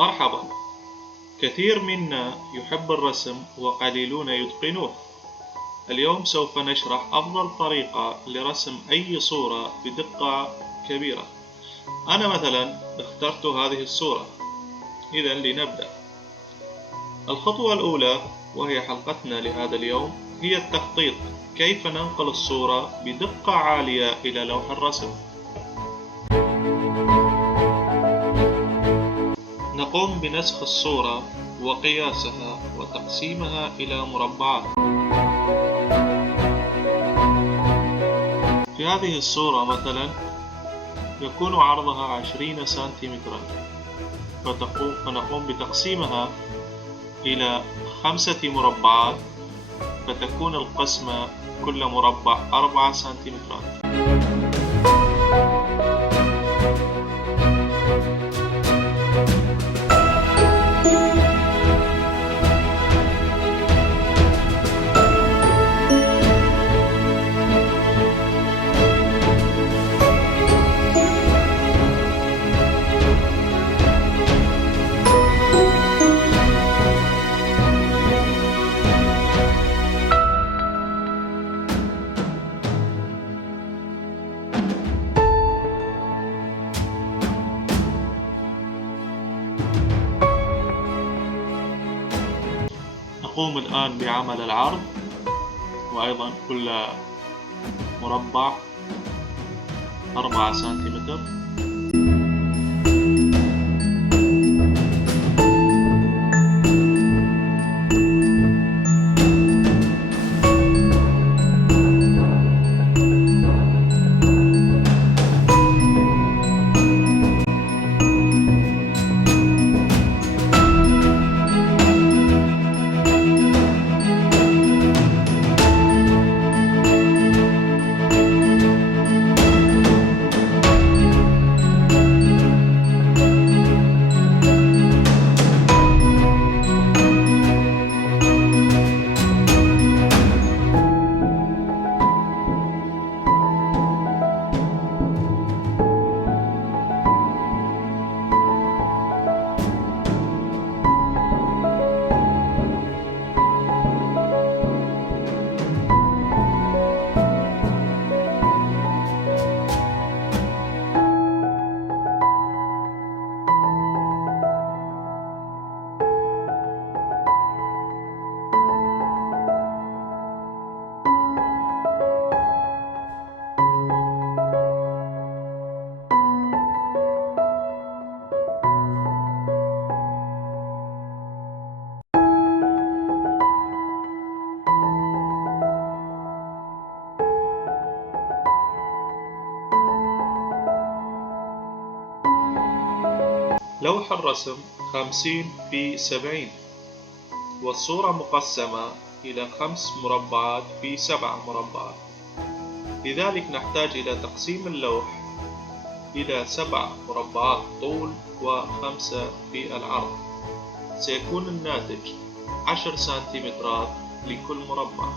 مرحبا. كثير منا يحب الرسم وقليلون يتقنوه. اليوم سوف نشرح أفضل طريقة لرسم أي صورة بدقة كبيرة. أنا مثلا اخترت هذه الصورة. إذا لنبدأ. الخطوة الأولى وهي حلقتنا لهذا اليوم هي التخطيط. كيف ننقل الصورة بدقة عالية إلى لوح الرسم؟ نقوم بنسخ الصورة وقياسها وتقسيمها إلى مربعات. في هذه الصورة مثلا يكون عرضها 20 سنتيمترا، فنقوم بتقسيمها إلى 5 مربعات، فتكون القسمة كل مربع 4 سنتيمترات. نقوم الآن بعمل العرض، وأيضا كل مربع 4 سنتيمتر. لوح الرسم 50 في 70، والصورة مقسمة إلى 5 مربعات في 7 مربعات، لذلك نحتاج إلى تقسيم اللوح إلى 7 مربعات طول و5 في العرض. سيكون الناتج 10 سنتيمترات لكل مربع.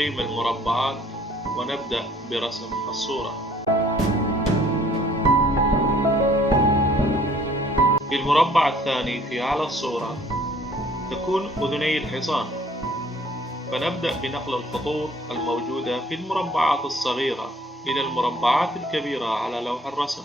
ترقيم المربعات ونبدأ برسم الصورة. في المربع الثاني في أعلى الصورة تكون أذني الحصان، فنبدأ بنقل الخطوط الموجودة في المربعات الصغيرة إلى المربعات الكبيرة على لوح الرسم.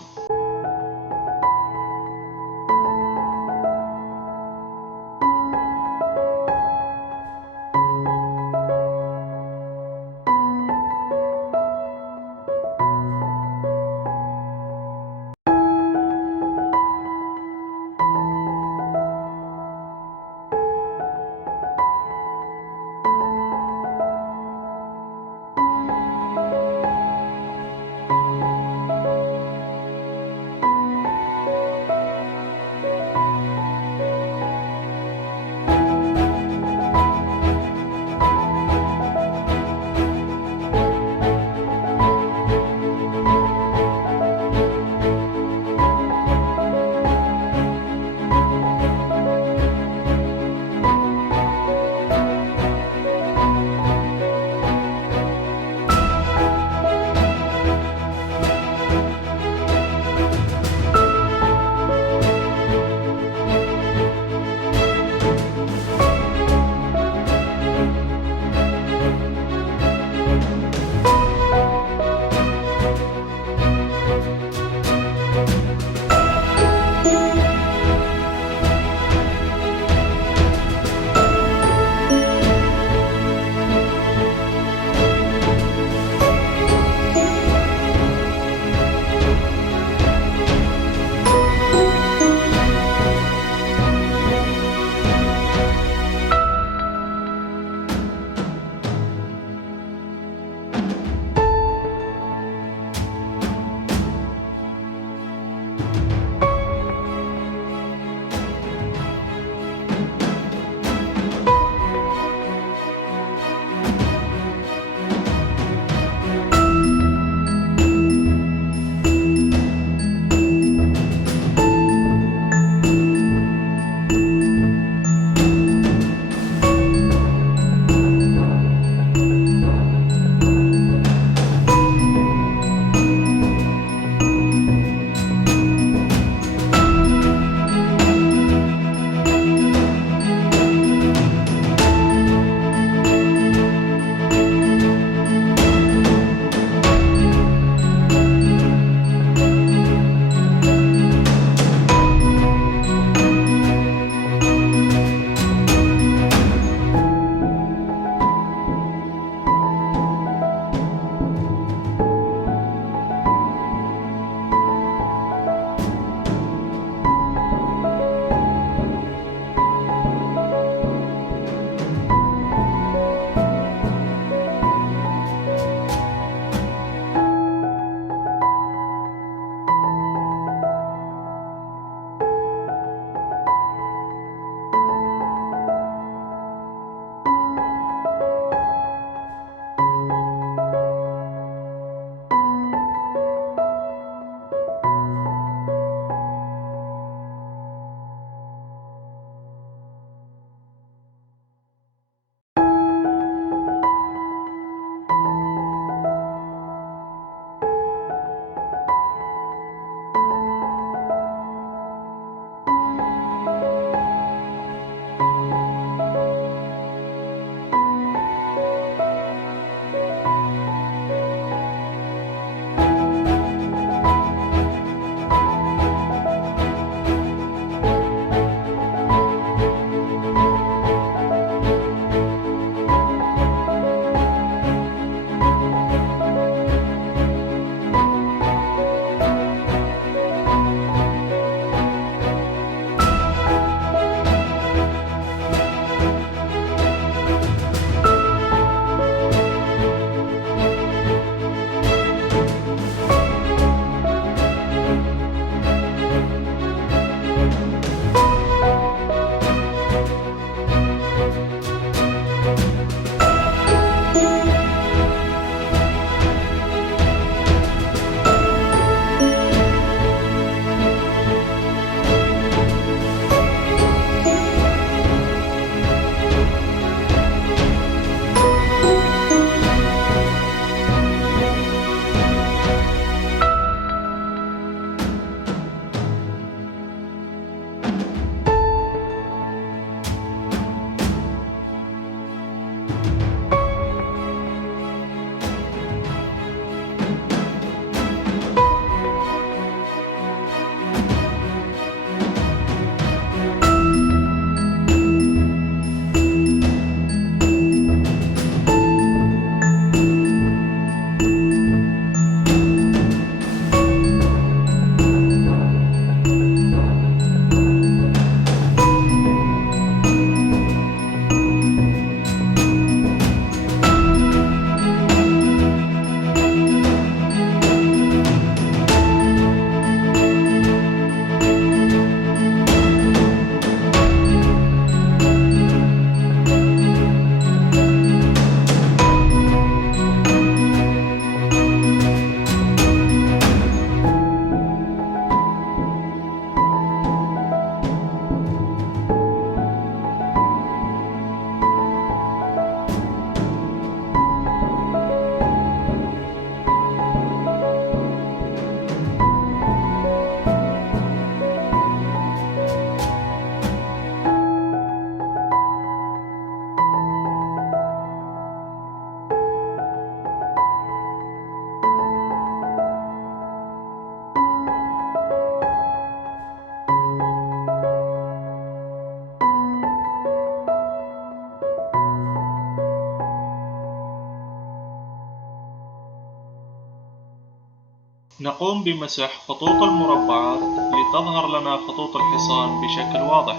نقوم بمسح خطوط المربعات لتظهر لنا خطوط الحصان بشكل واضح.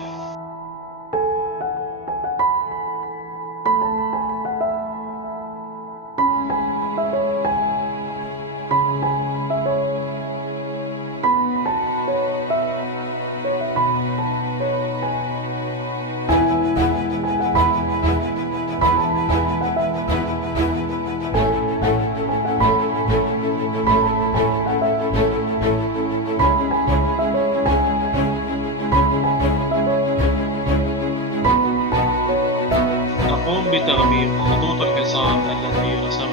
نقوم بتغميق خطوط الحصان التي رسمناها.